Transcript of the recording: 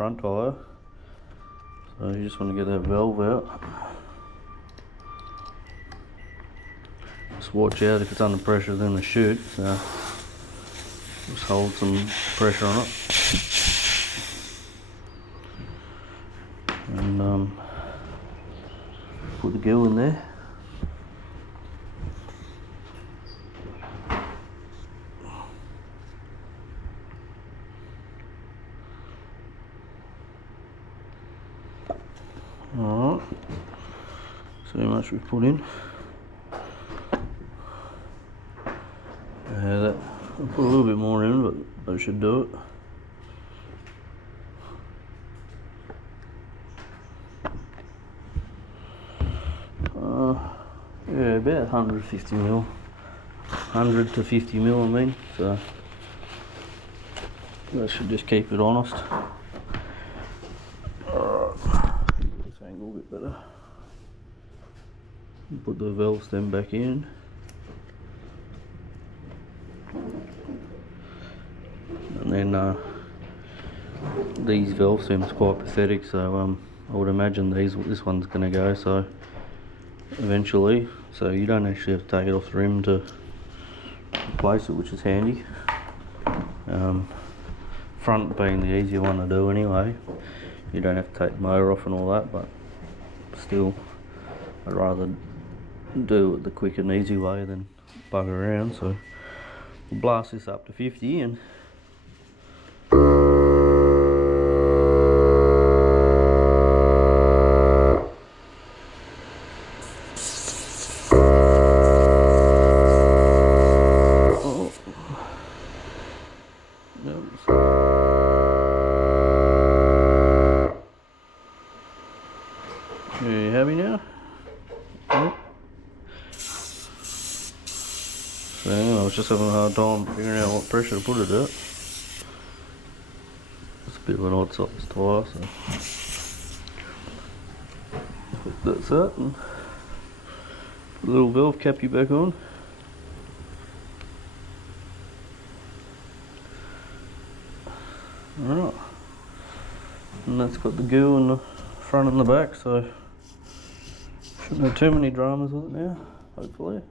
front tyre. So you just want to get that valve out. Just watch out if it's under pressure, then the shoot. So just hold some pressure on it. And put the gill in there. Alright, see how much we've put in. I'll put a little bit more in, but that should do it. Yeah, about 150 mil. 100 to 50 mil, I mean. So that should just keep it honest. This angle a bit better. Put the valve stem back in. And then these valve stems are quite pathetic, so I would imagine this one's going to go. So eventually, so you don't actually have to take it off the rim to replace it, which is handy. Front being the easier one to do anyway. You don't have to take the motor off and all that, but still, I'd rather do it the quick and easy way than bugger around. So we'll blast this up to 50 and are you happy now? Yep. So I was just having a hard time figuring out what pressure to put it at. It's a bit of an odd size tyre, so that's that, and put the little valve cappy back on. Alright, and that's got the goo in the front and the back, so shouldn't have too many dramas with it now, hopefully.